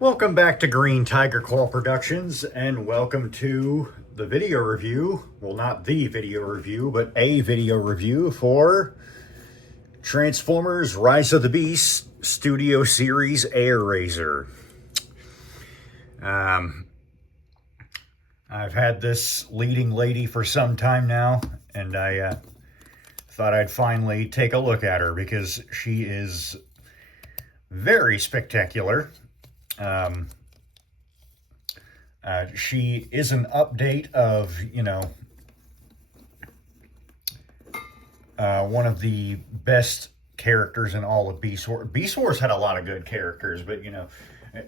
Welcome back to Green Tiger Claw Productions, and welcome to the video review. Well, not the video review, but a video review for Transformers Rise of the Beast Studio Series Airazor. I've had this leading lady for some time now, and I thought I'd finally take a look at her because she is very spectacular. She is an update of, one of the best characters in all of Beast Wars. Beast Wars had a lot of good characters, but,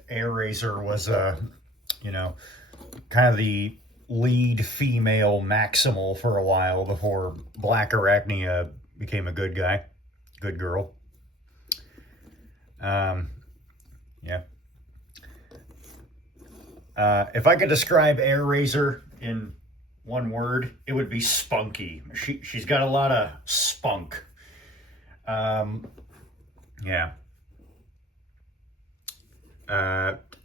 Airazor was, kind of the lead female Maximal for a while before Black Arachnia became a good guy, good girl. Yeah. If I could describe Airazor in one word, it would be spunky. She's got a lot of spunk. Yeah.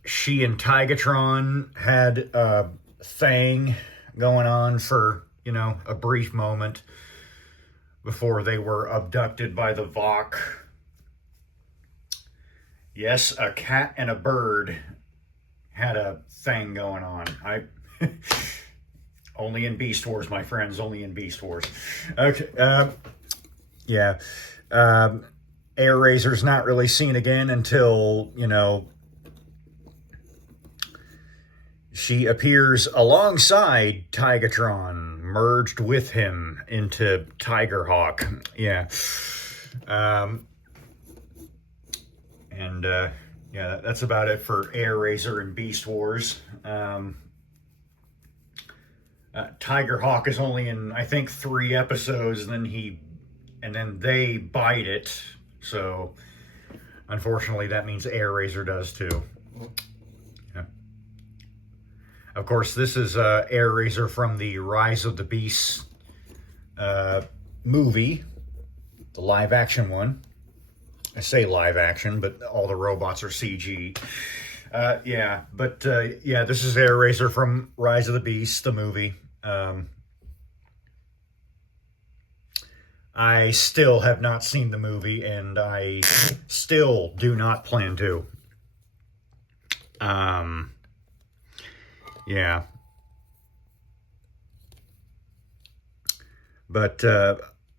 She and Tigatron had a thing going on for, a brief moment before they were abducted by the Vok. Yes, a cat and a bird had a thing going on. Only in Beast Wars, my friends, only in Beast Wars. Okay, yeah. Airazor's not really seen again until, she appears alongside Tigatron, merged with him into Tigerhawk. Yeah. Yeah, that's about it for Airazor and Beast Wars. Tigerhawk is only in, I think, 3 episodes, and then they bite it. So, unfortunately, that means Airazor does too. Yeah. Of course, this is Airazor from the Rise of the Beast movie, the live-action one. I say live action, but all the robots are CG. Yeah, this is Airazor from Rise of the Beast, the movie. I still have not seen the movie, and I still do not plan to. Yeah. But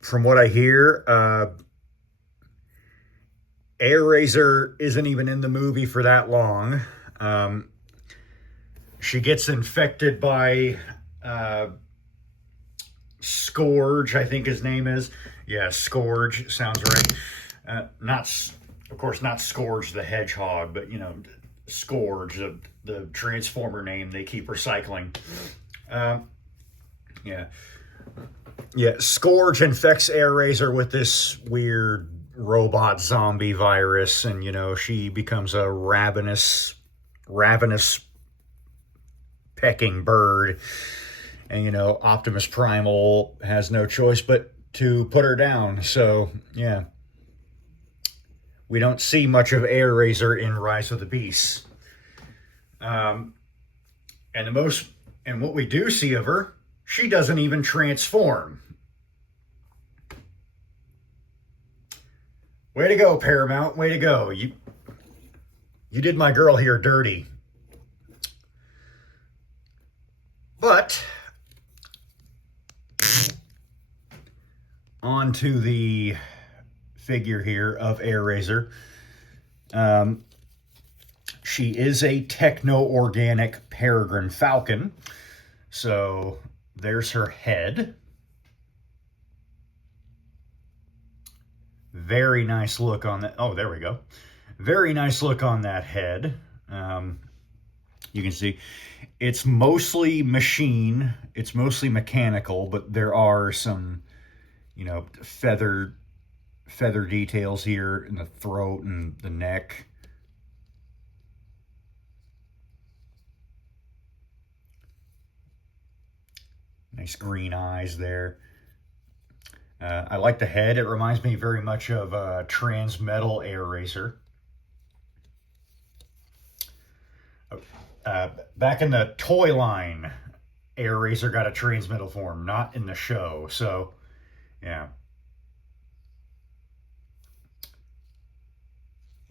from what I hear, Airazor isn't even in the movie for that long. She gets infected by Scourge, I think his name is. Yeah, Scourge sounds right. Of course, not Scourge the Hedgehog, but Scourge, the Transformer name they keep recycling. Yeah, Scourge infects Airazor with this weird robot zombie virus, and she becomes a ravenous pecking bird, and Optimus Primal has no choice but to put her down. So yeah, we don't see much of Airazor in Rise of the Beasts, and what we do see of her, she doesn't even transform. Way to go, Paramount. Way to go. You did my girl here dirty. But on to the figure here of Airazor. She is a techno-organic peregrine falcon. So there's her head. Very nice look on that. Oh, there we go. Very nice look on that head. You can see it's mostly machine. It's mostly mechanical, but there are some, feather details here in the throat and the neck. Nice green eyes there. I like the head. It reminds me very much of Transmetal Airazor. Back in the toy line, Airazor got a transmittal form, not in the show. So, yeah.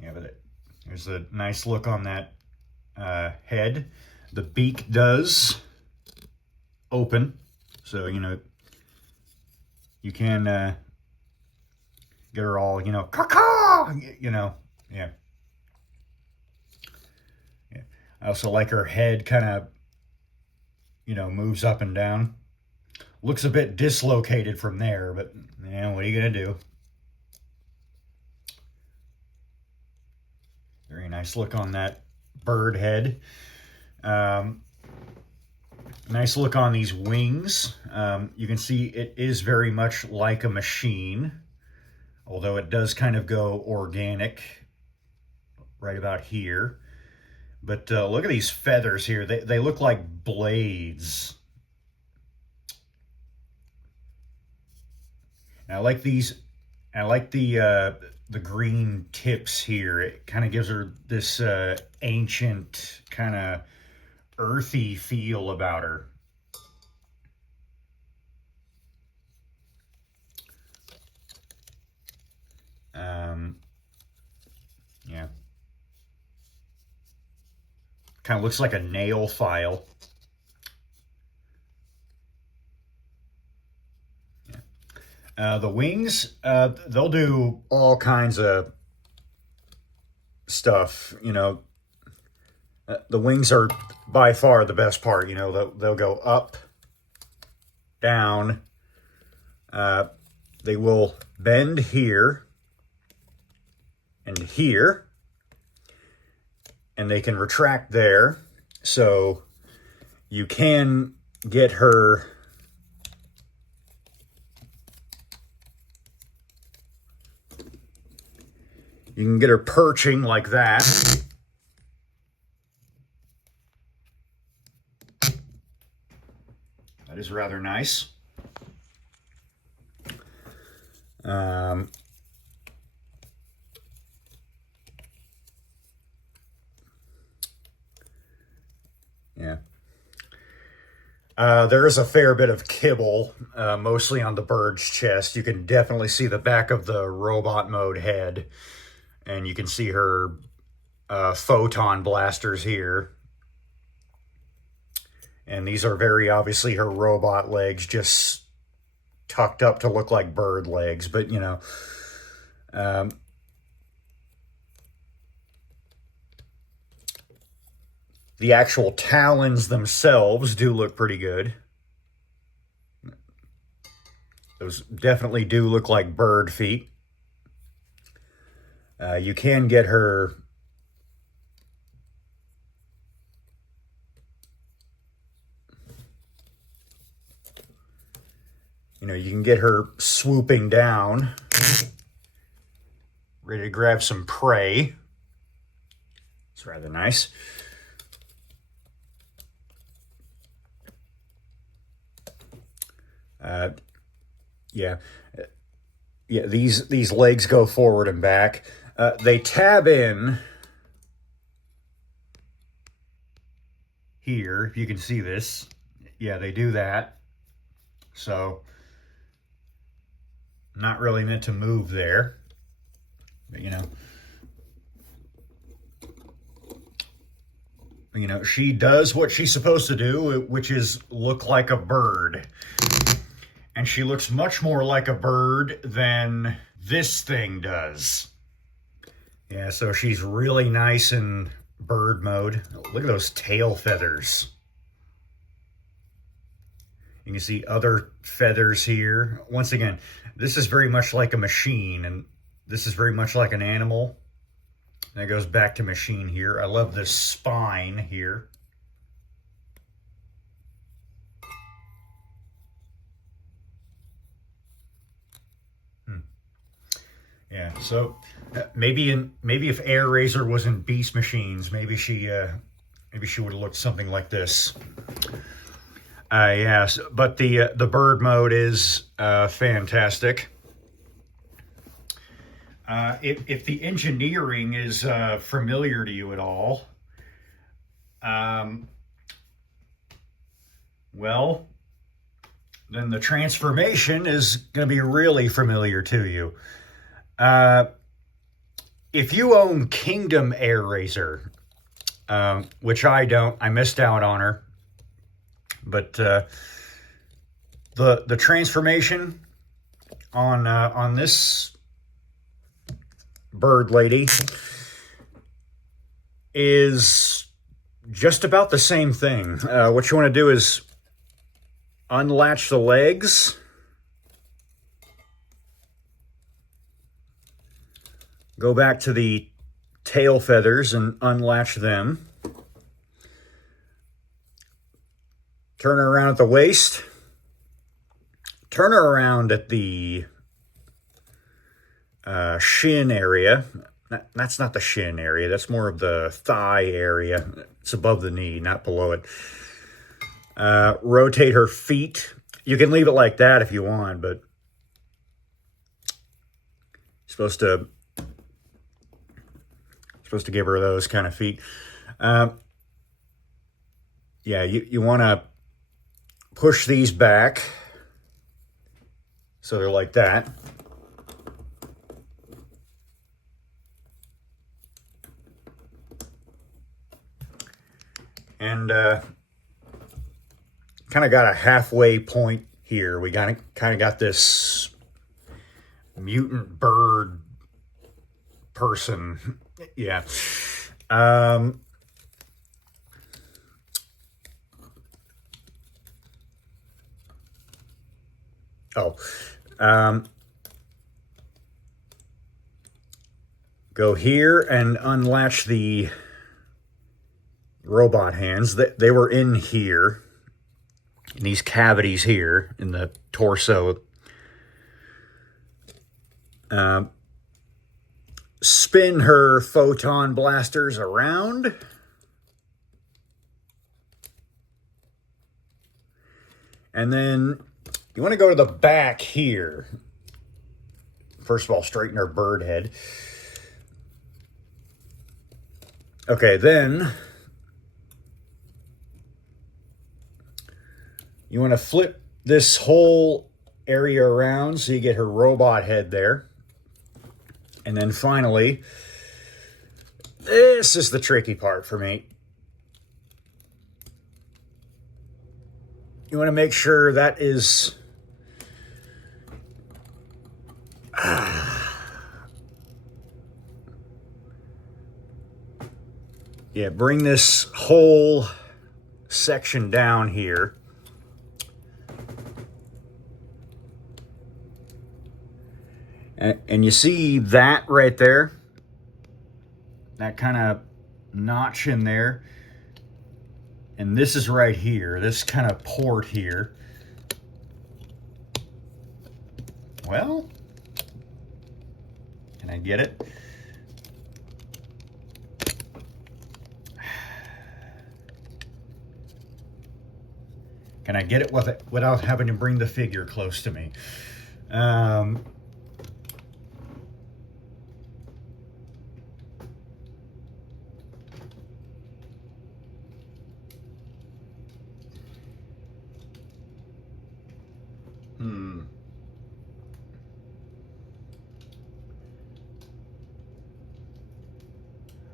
Yeah, but there's a nice look on that head. The beak does open, so, you know, you can get her all, you know, caw, you know, yeah. Yeah. I also like her head kind of, you know, moves up and down. Looks a bit dislocated from there, but, yeah, what are you going to do? Very nice look on that bird head. Nice look on these wings. You can see it is very much like a machine, although it does kind of go organic right about here. But look at these feathers here. They look like blades. And I like these. I like the green tips here. It kind of gives her this ancient kind of earthy feel about her. Yeah. Kind of looks like a nail file. Yeah. The wings, they'll do all kinds of stuff, you know. The wings are by far the best part, you know. They'll go up, down. They will bend here and here, and they can retract there. So you can get her perching like that. That is rather nice. Yeah. There is a fair bit of kibble, mostly on the bird's chest. You can definitely see the back of the robot mode head, and you can see her photon blasters here. And these are very obviously her robot legs, just tucked up to look like bird legs, but, you know, the actual talons themselves do look pretty good. Those definitely do look like bird feet. You can get her you can get her swooping down, ready to grab some prey. It's rather nice. Yeah, these legs go forward and back. They tab in here, if you can see this. Yeah, they do that. So, not really meant to move there. But, you know, she does what she's supposed to do, which is look like a bird. And she looks much more like a bird than this thing does. Yeah, so she's really nice in bird mode. Look at those tail feathers. You can see other feathers here. Once again, this is very much like a machine, and this is very much like an animal. And it goes back to machine here. I love this spine here. Yeah, so maybe if Airazor was in Beast Machines, maybe she would have looked something like this. Yes, but the bird mode is fantastic. If the engineering is familiar to you at all, Well, then the transformation is going to be really familiar to you. If you own Kingdom Airazor, which I don't, I missed out on her, but the transformation on this bird lady is just about the same thing. What you want to do is unlatch the legs, go back to the tail feathers and unlatch them, turn her around at the waist, turn her around at the shin area. That's not the shin area, that's more of the thigh area. It's above the knee, not below it. Rotate her feet. You can leave it like that if you want, but you're supposed to give her those kind of feet. Yeah, you want to push these back so they're like that. And kind of got a halfway point here. We kind of got this mutant bird person. Yeah. Go here and unlatch the robot hands. They were in here, in these cavities here in the torso. Spin her photon blasters around. And then you want to go to the back here. First of all, straighten her bird head. Okay, then you want to flip this whole area around so you get her robot head there. And then finally, this is the tricky part for me. You want to make sure that is yeah, bring this whole section down here. And you see that right there? That kind of notch in there. And this is right here, this kind of port here. Well, can I get it? Can I get it without having to bring the figure close to me?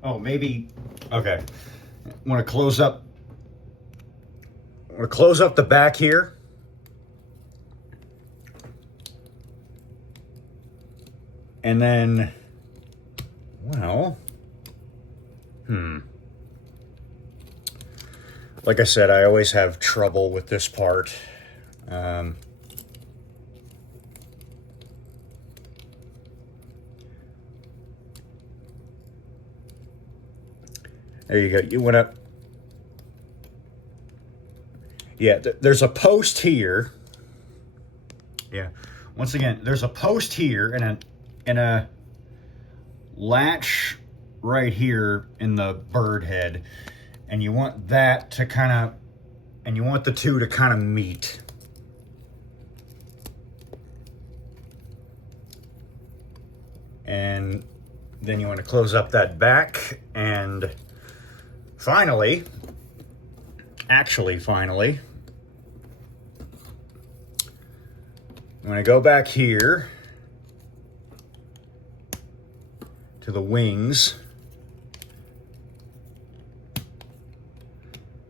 Oh, maybe. Okay. Want to close up. Want to close up the back here. And then, well, like I said, I always have trouble with this part. There you go. You want to, yeah, there's a post here. Yeah. Once again, there's a post here and a latch right here in the bird head. And you want that to kind of, and you want the two to kind of meet. And then you want to close up that back, and finally, actually, finally, I'm going to go back here to the wings,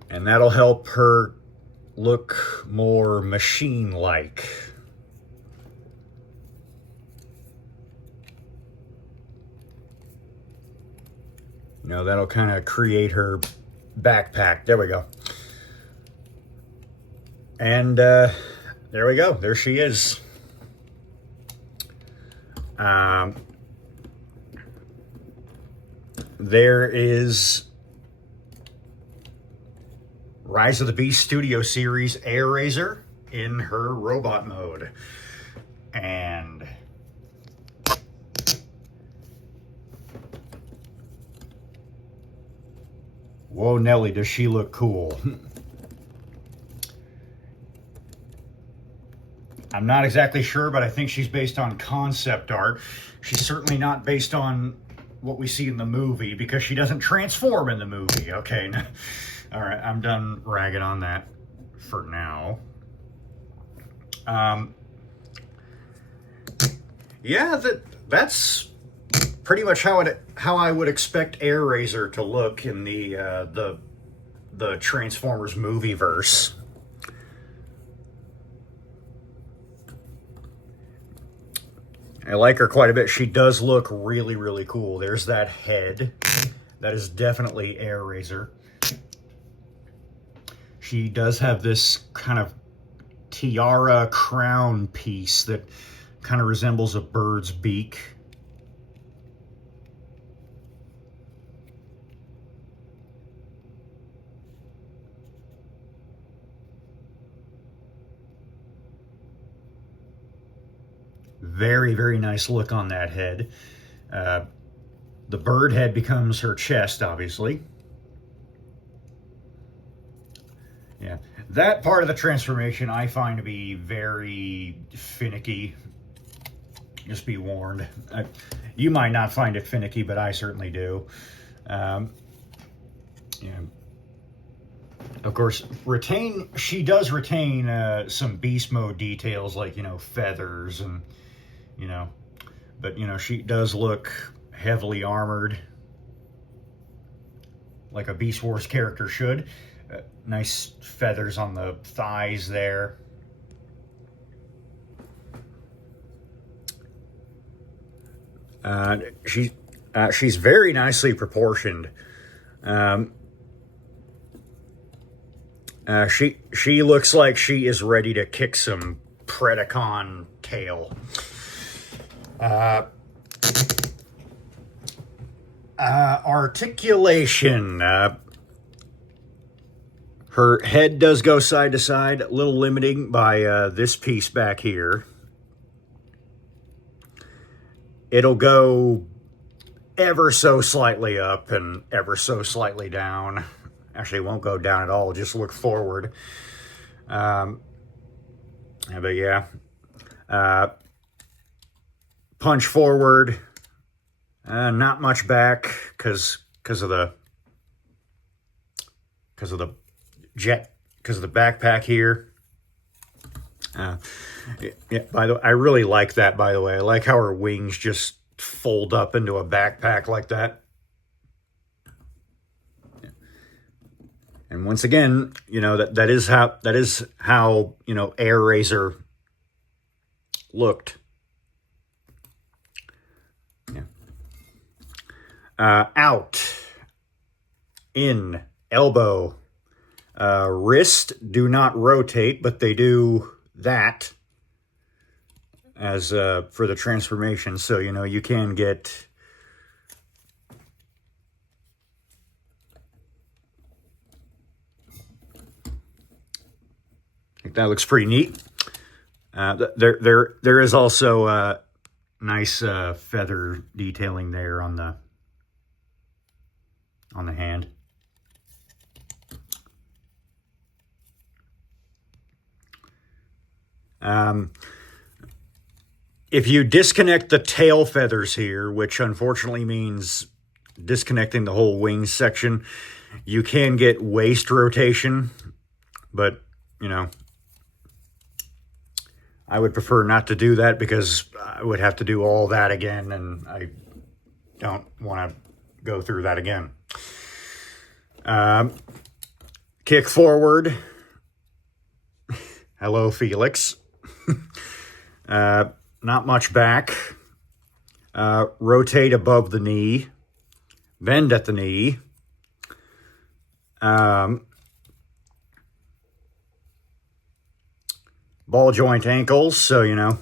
and that'll help her look more machine-like. You know, that'll kind of create her backpack. There we go. And there we go. There she is. There is Rise of the Beast Studio Series Airazor in her robot mode. And whoa, Nelly, does she look cool. I'm not exactly sure, but I think she's based on concept art. She's certainly not based on what we see in the movie, because she doesn't transform in the movie. Okay, all right, I'm done ragging on that for now. Yeah, that's pretty much how I would expect Airazor to look in the Transformers movie verse. I like her quite a bit. She does look really, really cool. There's that head. That is definitely Airazor. She does have this kind of tiara crown piece that kind of resembles a bird's beak. Very, very nice look on that head. The bird head becomes her chest, obviously. Yeah, that part of the transformation I find to be very finicky. Just be warned. You might not find it finicky, but I certainly do. Yeah. Of course, she does retain some beast mode details, like, you know, feathers and, you know, but, you know, she does look heavily armored, like a Beast Wars character should. Nice feathers on the thighs there. She's very nicely proportioned. She looks like she is ready to kick some Predacon tail. Articulation. Her head does go side to side, a little limiting by this piece back here. It'll go ever so slightly up and ever so slightly down. Actually, it won't go down at all, just look forward. But yeah. Punch forward. Not much back because of the backpack here. Yeah, by the way, I really like that, by the way. I like how her wings just fold up into a backpack like that. And once again, you know, that is how, you know, Airazor looked. Yeah. Out, in, elbow, wrist do not rotate, but they do that as for the transformation. So, you know, you can get I think that looks pretty neat. There is also nice feather detailing there on the hand. If you disconnect the tail feathers here, which unfortunately means disconnecting the whole wing section, you can get waist rotation but, you know, I would prefer not to do that because I would have to do all that again, and I don't want to go through that again. Kick forward. Hello, Felix. Not much back. Rotate above the knee. Bend at the knee. Ball joint ankles, so, you know,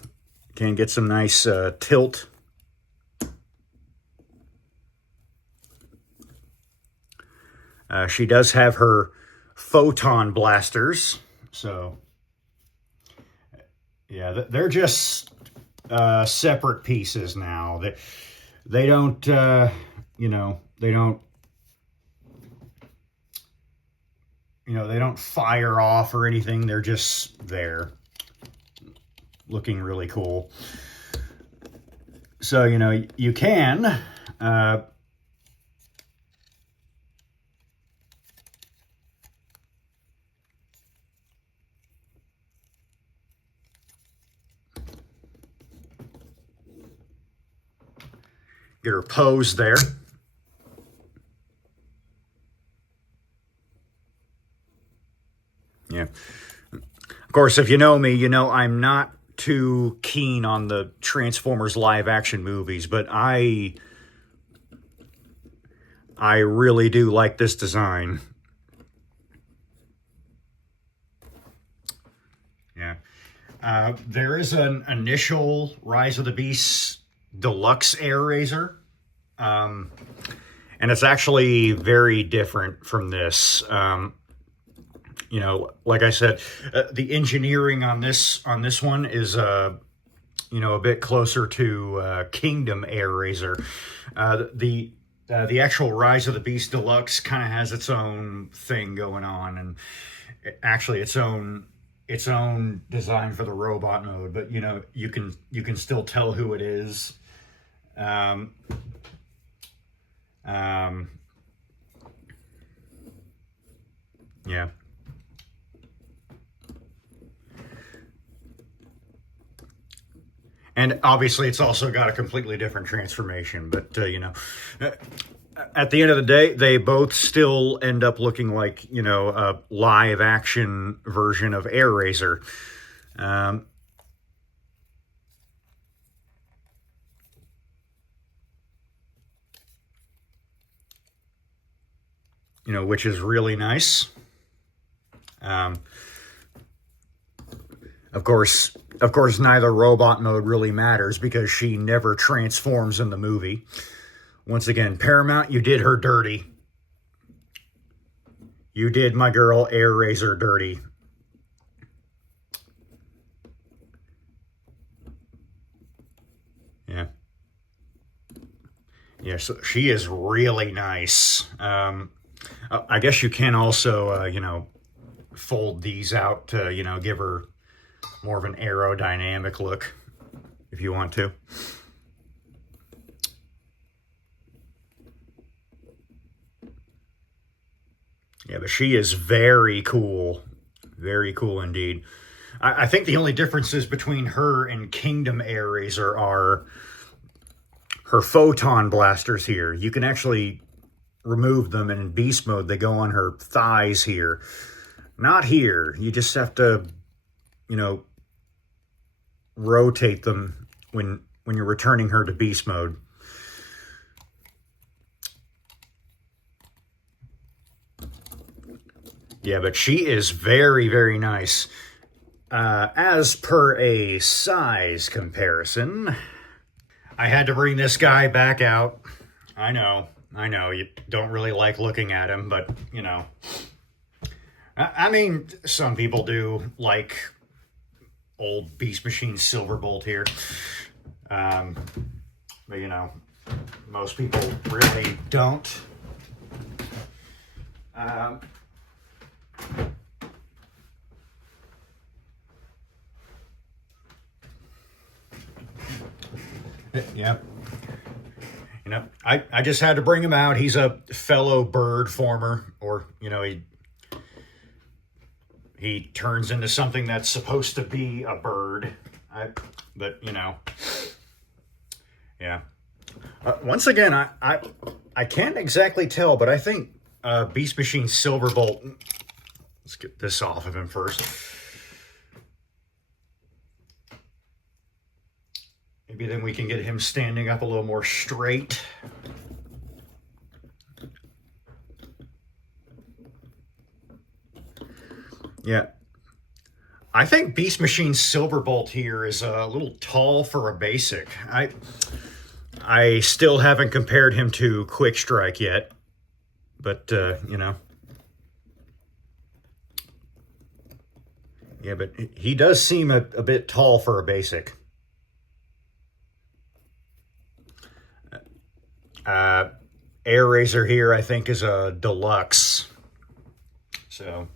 can get some nice tilt. She does have her photon blasters, so yeah, they're just separate pieces now. They don't, you know, they don't fire off or anything. They're just there, looking really cool. So, you know, you can get her pose there. Yeah. Of course, if you know me, you know I'm not too keen on the Transformers live action movies, but I really do like this design. Yeah. There is an initial Rise of the Beasts Deluxe Airazor. And it's actually very different from this. You know, like I said, the engineering on this one is, you know, a bit closer to Kingdom Airazor. The actual Rise of the Beast Deluxe kind of has its own thing going on, and actually its own design for the robot mode. But you know, you can still tell who it is. Yeah. And obviously, it's also got a completely different transformation. But, you know, at the end of the day, they both still end up looking like, you know, a live action version of Airazor. You know, which is really nice. Of course, neither robot mode really matters because she never transforms in the movie. Once again, Paramount, you did her dirty. You did my girl Airazor dirty. Yeah. Yeah, so she is really nice. I guess you can also, you know, fold these out to, you know, give her more of an aerodynamic look if you want to. Yeah, but she is very cool. Very cool indeed. I think the only differences between her and Kingdom Airazor are her photon blasters here. You can actually remove them, and in beast mode they go on her thighs here. Not here. You just have to, you know, rotate them when you're returning her to beast mode. Yeah, but she is very, very nice. As per a size comparison, I had to bring this guy back out. I know, you don't really like looking at him, but, you know. I mean, some people do like old Beast Machine Silverbolt here. But, you know, most people really don't. Yeah. You know, I just had to bring him out. He's a fellow bird former, or, you know, he turns into something that's supposed to be a bird. But, you know, yeah. Once again, I can't exactly tell, but I think Beast Machine Silverbolt, let's get this off of him first. Maybe then we can get him standing up a little more straight. Yeah. I think Beast Machine Silverbolt here is a little tall for a basic. I still haven't compared him to Quick Strike yet, but, you know. Yeah, but he does seem a bit tall for a basic. Airazor here, I think, is a deluxe. So,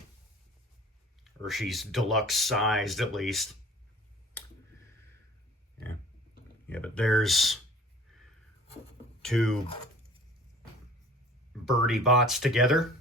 or she's deluxe sized at least. Yeah. Yeah, but there's two birdie bots together.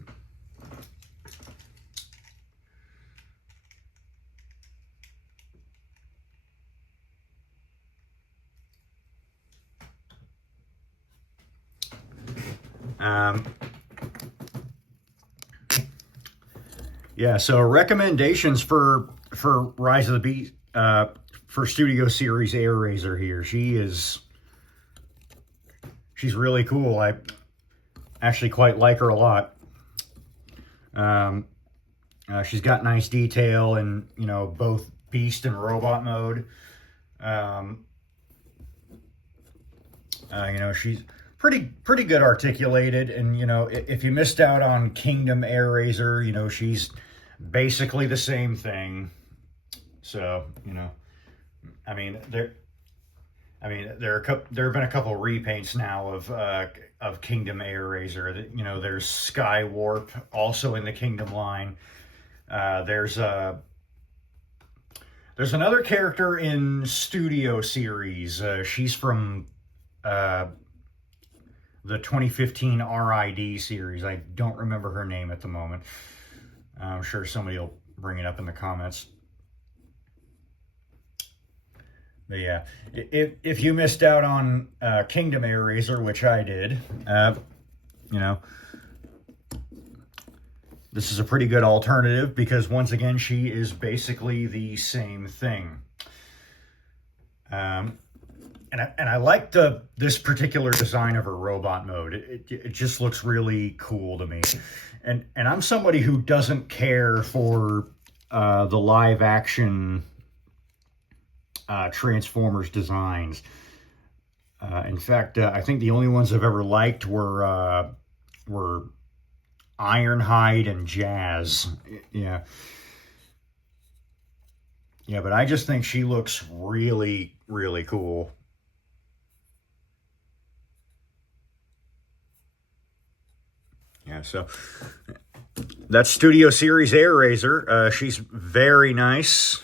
Yeah, so recommendations for Rise of the Beast, for Studio Series Airazor here. She's really cool. I actually quite like her a lot. She's got nice detail in, you know, both beast and robot mode. You know, she's pretty good articulated, and, you know, if you missed out on Kingdom Airazor, you know, she's basically the same thing. So, you know, I mean, there have been a couple repaints now of Kingdom Airazor. You know, there's Sky Warp also in the Kingdom line. There's another character in Studio Series. She's from the 2015 RID series. I don't remember her name at the moment. I'm sure somebody will bring it up in the comments. But yeah, if you missed out on Kingdom Airazor, which I did, you know, this is a pretty good alternative because, once again, she is basically the same thing. And I like this particular design of her robot mode. It just looks really cool to me. And I'm somebody who doesn't care for the live action Transformers designs. In fact, I think the only ones I've ever liked were Ironhide and Jazz. Yeah. Yeah, but I just think she looks really, really cool. Yeah, so that's Studio Series Airazor. She's very nice.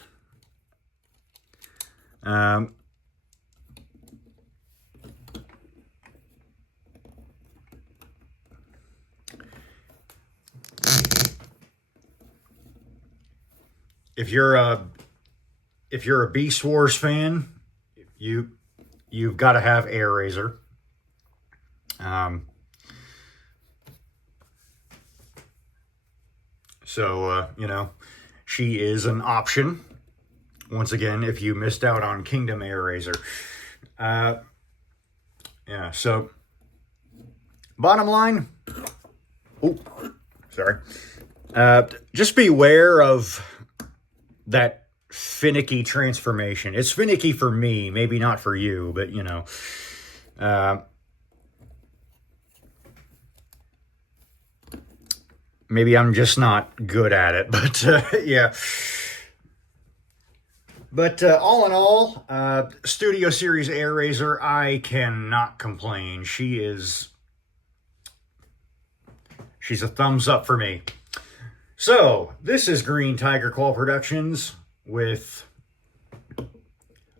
If you're a Beast Wars fan, you've got to have Airazor. So, you know, she is an option. Once again, if you missed out on Kingdom Airazor. Yeah, so, bottom line, sorry. Just beware of that finicky transformation. It's finicky for me, maybe not for you, but, you know, maybe I'm just not good at it, but yeah. But all in all, Studio Series Airazor, I cannot complain. She's a thumbs up for me. So, this is Green Tiger Claw Productions with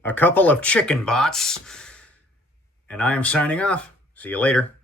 a couple of chicken bots, and I am signing off. See you later.